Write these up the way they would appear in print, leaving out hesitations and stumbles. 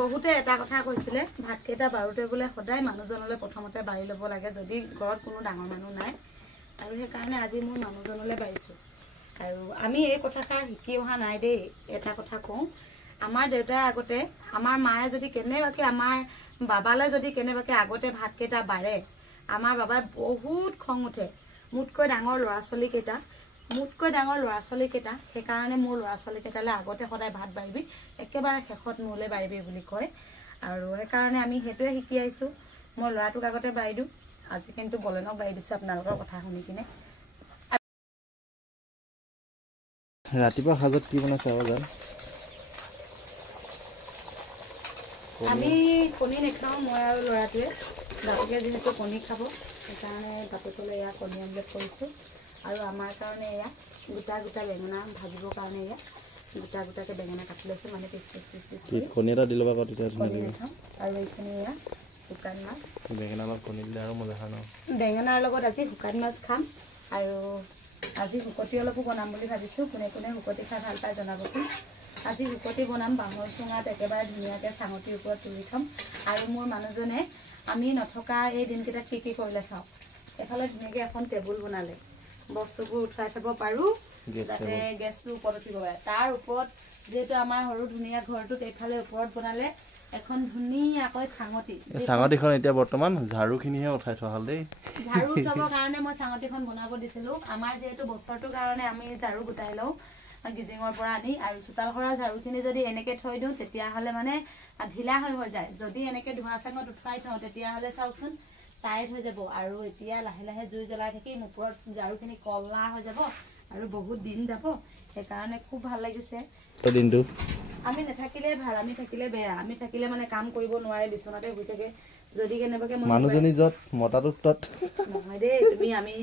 বহুতে এটা কথা কৈছিলে ভাতকেইটা বাৰুতে বোলে সদায় মানুহজনলৈ প্ৰথমতে বাঢ়ি ল'ব লাগে যদি ঘৰত কোনো ডাঙৰ মানুহ নাই আৰু সেইকাৰণে আজি মই মানুহজনলৈ বাঢ়িছোঁ আৰু আমি এই কথাষাৰ শিকি অহা নাই দেই এটা কথা কওঁ আমাৰ দেউতাই আগতে আমাৰ মায়ে যদি কেনেবাকৈ আমাৰ বাবালৈ যদি কেনেবাকৈ আগতে ভাতকেইটা বাঢ়ে আমাৰ বাবাই বহুত খং উঠে মোতকৈ ডাঙৰ ল'ৰা ছোৱালীকেইটা সেইকাৰণে মোৰ ল'ৰা ছোৱালীকেইটালৈ আগতে সদায় ভাত বাঢ়িবি একেবাৰে শেষত মোলৈ বাঢ়িবি বুলি কয় আৰু সেইকাৰণে আমি সেইটোৱে শিকি আহিছোঁ মই ল'ৰাটোক আগতে বাঢ়ি দিওঁ আজি কিন্তু বলেনক বাঢ়ি দিছোঁ আপোনালোকৰ কথা শুনি কিনে ৰাতিপুৱা সাজত কি বনাইছে আৰু জান আমি কণী নাখাওঁ মই আৰু ল'ৰাটোৱে বাপেকে যিহেতু কণী খাব সেইকাৰণে বাপেকলৈ এয়া কণী আমলেট কৰিছোঁ আৰু আমাৰ কাৰণে এয়া গোটা গোটা বেঙেনা ভাজিবৰ কাৰণে এয়া গোটা গোটাকৈ বেঙেনা কাটি লৈছোঁ মানে পিচ কণী এটা দি ল'বা তেতিয়া আৰু এইখিনি এয়া শুকান মাছ বেঙেনাৰ লগত কণী দিলে আৰু মজা হয় ন বেঙেনাৰ লগত আজি শুকান মাছ খাম আৰু আজি শুকতি অলপো বনাম বুলি ভাবিছোঁ কোনে কোনে শুকতি খাই ভাল পায় জনাবচোন আজি শুকতি বনাম বাঁহৰ চুঙাত একেবাৰে ধুনীয়াকৈ চাঙটিৰ ওপৰত তুলি থ'ম আৰু মোৰ মানুহজনে আমি নথকা এই দিনকেইটাত কি কি কৰিলে চাওঁ এফালে ধুনীয়াকৈ এখন টেবুল বনালে বস্তুবোৰ উঠাই থ'ব পাৰোঁ যাতে গেছটো ওপৰত উঠিব পাৰে তাৰ ওপৰত যিহেতু আমাৰ সৰু ধুনীয়া ঘৰটোত এইফালে ওপৰত বনালে এখন ধুনীয়াকৈ চাঙটিখন এতিয়া বৰ্তমান ঝাৰুখিনিহে উঠাই থোৱা হ'ল দেই ঝাৰু উঠাবৰ কাৰণে মই চাঙটিখন বনাব দিছিলোঁ আমাৰ যিহেতু বছৰটোৰ কাৰণে আমি ঝাৰু গোটাই লওঁ গিজিঙৰ পৰা আনি আৰু চোতাল সৰা ঝাৰুখিনি যদি এনেকৈ থৈ দিওঁ তেতিয়াহ'লে মানে ঢিলা হৈ যায় যদি এনেকৈ ধোঁৱা চাঙত উঠাই থওঁ তেতিয়াহ'লে চাওকচোন টাইট হৈ যাব আৰু এতিয়া লাহে লাহে জুই জ্বলাই থাকিম ওপৰত ঝাৰুখিনি কলা হৈ যাব আৰু বহুত দিন যাব সেইকাৰণে খুব ভাল লাগিছে দিনটো আমি নাথাকিলে ভাল আমি থাকিলে বেয়া আমি থাকিলে মানে কাম কৰিব নোৱাৰে বিচনাতে শুই থাকে যদি কেনেবাকৈ মানুহজনী য'ত মতাটো তত নহয় দেই তুমি আমি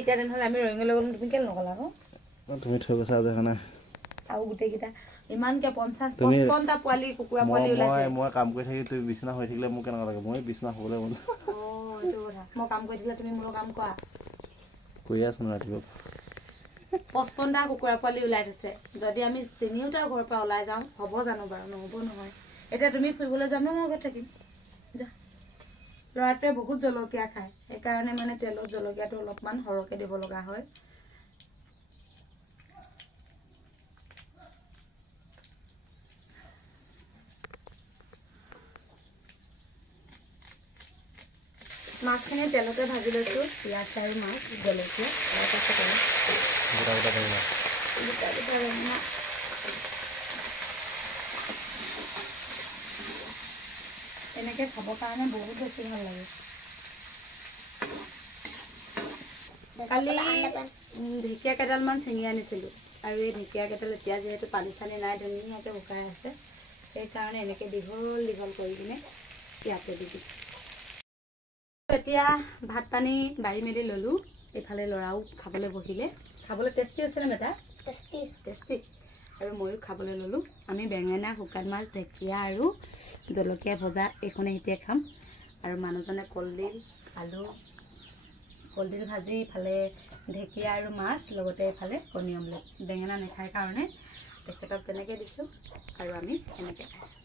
এতিয়া তেনেহ'লে আমি ৰঙিয়ালৈ গ'লো তুমি কেলৈ নকলা আকৌ তুমি থৈ গৈছা দেখা নাই আৰু গোটেইকেইটা ইমানকৈ 50-55টা পোৱালি কুকুৰা পোৱালি ওলাইছে মই কাম কৰি থাকি তুমি বিচনা হৈ থাকিলে মোক কেনেকুৱা লাগে মই বিচনা হ'বলৈ মন এইটো কথা মই কাম কৰি থাকিলে তুমি মোৰ কাম কৰা কৰি আছো ৰাতিপুৱা 55টা কুকুৰা পোৱালি ওলাই থৈছে যদি আমি তিনিওটা ঘৰৰ পৰা ওলাই যাওঁ হ'ব জানো বাৰু নহ'ব নহয় এতিয়া তুমি ফুৰিবলৈ যাম ন মই ঘৰত থাকিম যা ল'ৰাটোৱে বহুত জলকীয়া খায় সেইকাৰণে মানে তেলত জলকীয়াটো অলপমান সৰহকৈ দিব লগা হয় মাছখিনি তেলতে ভাজি লৈছোঁ পিঁয়াজ আৰু মাছ জলকীয়া তাৰপাছত এনেকৈ খাবৰ কাৰণে বহুত বেছি ভাল লাগে কালি ঢেকীয়া কেইডালমান ছিঙি আনিছিলোঁ আৰু এই ঢেকীয়া কেইডাল এতিয়া যিহেতু পানী চানী নাই ধুনীয়াকৈ শুকাই আছে সেইকাৰণে এনেকৈ দীঘল দীঘল কৰি কিনে ইয়াতে দি দিম এতিয়া ভাত পানী বাঢ়ি মেলি ল'লোঁ এইফালে ল'ৰাও খাবলৈ বহিলে খাবলৈ টেষ্টি হৈছেনে বেটা টেষ্টি আৰু ময়ো খাবলৈ ল'লোঁ আমি বেঙেনা শুকান মাছ ঢেকীয়া আৰু জলকীয়া ভজা এইখনে এতিয়া খাম আৰু মানুহজনে কলডিল ভাজি ইফালে ঢেকীয়া আৰু মাছ লগতে এইফালে কণী আমলেট বেঙেনা নাখায় কাৰণে তেখেতক তেনেকৈ দিছোঁ আৰু আমি এনেকৈ খাইছোঁ